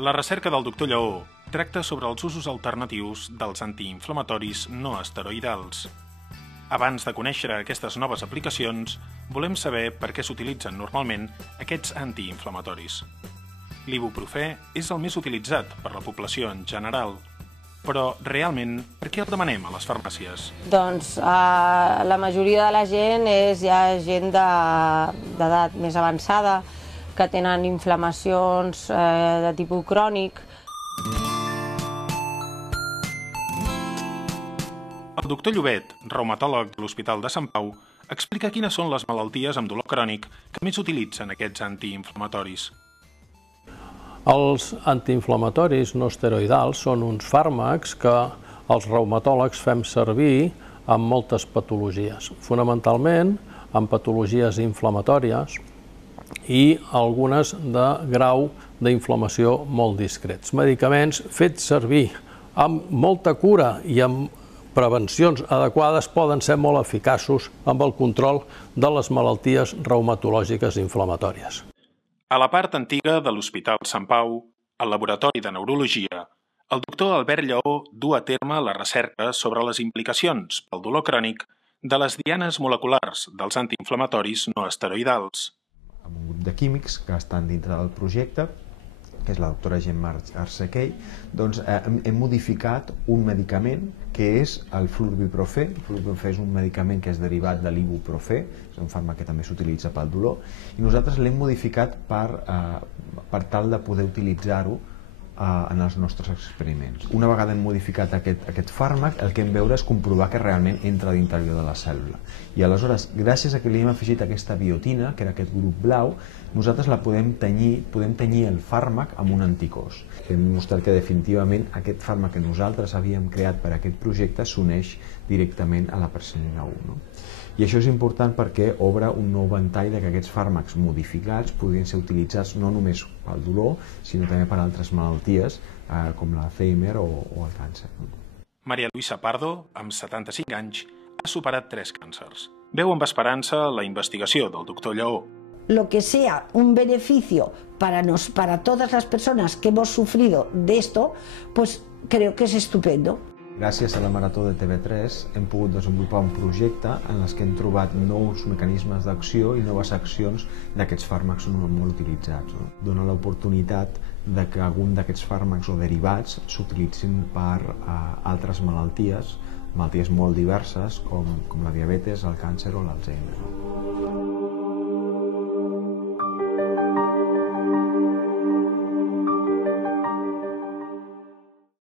La recerca del doctor Lleó tracta sobre els usos alternatius dels antiinflamatoris no esteroidals. Abans de conèixer aquestes noves aplicacions, volem saber per què s'utilitzen normalment aquests antiinflamatoris. L'ibuprofè és el més utilitzat per la població en general, però realment per què el demanem a les farmàcies? Doncs la majoria de la gent és ja gent d'edat més avançada, que tenen inflamacions de tipus crònic. El doctor Llobet, reumatòleg de l'Hospital de Sant Pau, explica quines són les malalties amb dolor crònic que més utilitzen aquests antiinflamatoris. Els antiinflamatoris no esteroidals són uns fàrmacs que els reumatòlegs fem servir en moltes patologies, fonamentalment en patologies inflamatòries i algunes de grau d'inflamació molt discrets. Medicaments fets servir amb molta cura i amb prevencions adequades poden ser molt eficaços amb el control de les malalties reumatològiques inflamatòries. A la part antiga de l'Hospital Sant Pau, al laboratori de neurologia, el doctor Albert Lleó du a terme la recerca sobre les implicacions pel dolor crònic de les dianes moleculars dels antiinflamatoris no esteroidals. Amb un grup de químics que estan dintre del projecte, que és la doctora Gemma Arsequei, doncs hem modificat un medicament que és el fluorbiprofè. El fluorbiprofè és un medicament que és derivat de l'ibuprofè, és un fàrmac que també s'utilitza pel dolor, i nosaltres l'hem modificat per tal de poder utilitzar-ho en els nostres experiments. Una vegada hem modificat aquest fàrmac, el que hem veure és comprovar que realment entra a l'interior de la cèl·lula. I aleshores, gràcies a que li hem afegit aquesta biotina, que era aquest grup blau, nosaltres la podem tenyir el fàrmac amb un anticòs. Hem mostrat que definitivament aquest fàrmac que nosaltres havíem creat per a aquest projecte s'uneix directament a la persinina 1. I això és important perquè obre un nou ventall que aquests fàrmacs modificats podrien ser utilitzats no només pel dolor, sinó també per altres malalties com l'Alzheimer o el càncer. Maria Luisa Pardo, amb 75 anys, ha superat 3 càncers. Veu amb esperança la investigació del doctor Lleó. Lo que sea un beneficio para todas las personas que hemos sufrido de esto, pues creo que es estupendo. Gràcies a la Marató de TV3 hem pogut desenvolupar un projecte en què hem trobat nous mecanismes d'acció i noves accions d'aquests fàrmacs molt utilitzats. Dona l'oportunitat que algun d'aquests fàrmacs o derivats s'utilitzin per altres malalties molt diverses com la diabetes, el càncer o l'Alzheimer.